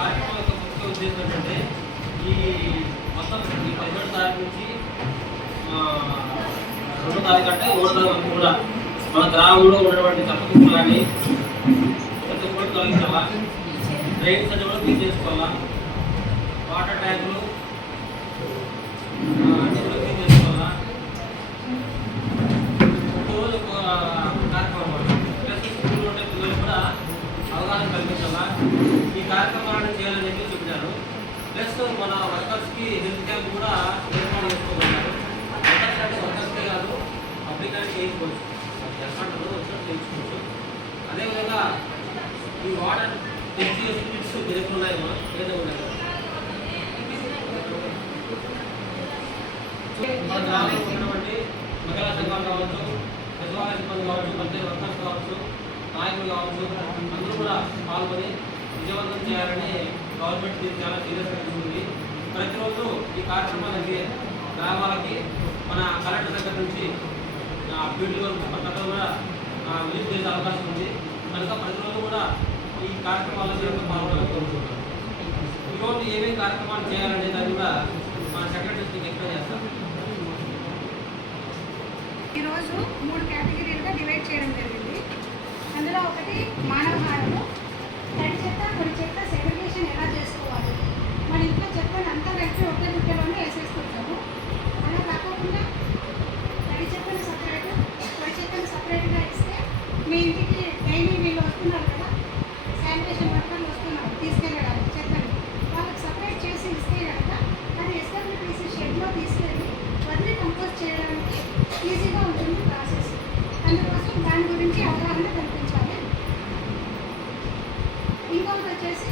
కార్యక్రమం యొక్క ముఖ్య ఉద్దేశం ఏంటంటే ఈ మొత్తం ఈ 17 తారీఖు నుంచి 2 తారీఖు అంటే 3 తారీఖు కూడా మన గ్రామంలో ఉన్నటువంటి చెత్తకుప్పలు కానీ చెత్తకుప్పలు తొలగించాలా, డ్రైన్స్ అన్ని కూడా క్లీన్ చేసుకోవాలా, వాటర్ ట్యాంకులు అన్ని కూడా క్లీన్ చేసుకోవాలా. రోజు ఒక కార్యక్రమం ప్లస్ స్కూల్లో ఉండే పిల్లలు కూడా అవగాహన కల్పించాలా. ఈ కార్యక్రమాలను చేయాలని చెప్పి చెప్పినారు. ప్లస్ మన వర్కర్స్కి హెల్త్ క్యాంప్ కూడా ఏర్పాటు చేసుకోగలిగారు. వర్కర్స్కే కాదు పబ్లిక్ అని చేయించుకోవచ్చు, ఎక్కడ వచ్చినట్టు చేయించుకోవచ్చు. అదేవిధంగా ఈ వాటర్ టెస్ట్ చేసి కిట్స్ ఎదురు ఉన్నాయేమో ఏదో ఉన్నాయి. మన గ్రామంలో ఉన్నటువంటి మహిళా సంఘాలు కావచ్చు, సచివాలయ సిబ్బంది కావచ్చు, పంచాయతీ వర్కర్స్ కావచ్చు, నాయకులు కావచ్చు, అందరూ కూడా పాల్గొని విజయవంతం చేయాలని గవర్నమెంట్ దీన్ని చాలా సీరియస్గా తీసుకుంది. ప్రతిరోజు ఈ కార్యక్రమాలకి గ్రామాలకి మన కలెక్టర్ దగ్గర నుంచి ఫీల్డ్ వరకు పట్టడం కూడా విజిట్ చేసే అవకాశం ఉంది. కనుక ప్రతిరోజు కూడా ఈ కార్యక్రమాలకు పాల్గొనాలని కోరుకుంటున్నాం. ఈరోజు ఏమేమి కార్యక్రమాలు చేయాలనే దాన్ని కూడా మన సెక్రటరీకి ఎక్స్ప్లెయిన్ చేస్తాం. ఈరోజు 3 కేటగిరీలుగా డివైడ్ చేయడం జరిగింది. అందులో ఒకటి మానవహారము, తడి చెత్త, పొడి చెత్త సెగ్రిగేషన్ ఎలా చేసుకోవాలి. మన ఇంట్లో చెత్తని అంతా కలిపి ఒకే బుట్టలోనే వేసేసుకుంటాము. అలా కాకుండా తడి చెత్తని సపరేట్, పొడి చెత్తని సపరేట్గా ఇస్తే మీ ఇంటికి డైలీ వీళ్ళు వస్తున్నారు కదా, శానిటేషన్ వర్కర్లు వస్తున్నారు తీసుకెళ్ళడానికి చెత్తని, వాళ్ళకి సపరేట్ చేసి ఇస్తే కనుక అది ఎస్డబ్ల్యూపీసీ షెడ్లో తీసుకెళ్ళి వదిలి కంపోస్ట్ చేయడానికి ఈజీగా ఉంటుంది ప్రాసెస్. అందుకోసం దాని గురించి అవగాహన కల్పించాలి. ఇంకొకటి వచ్చేసి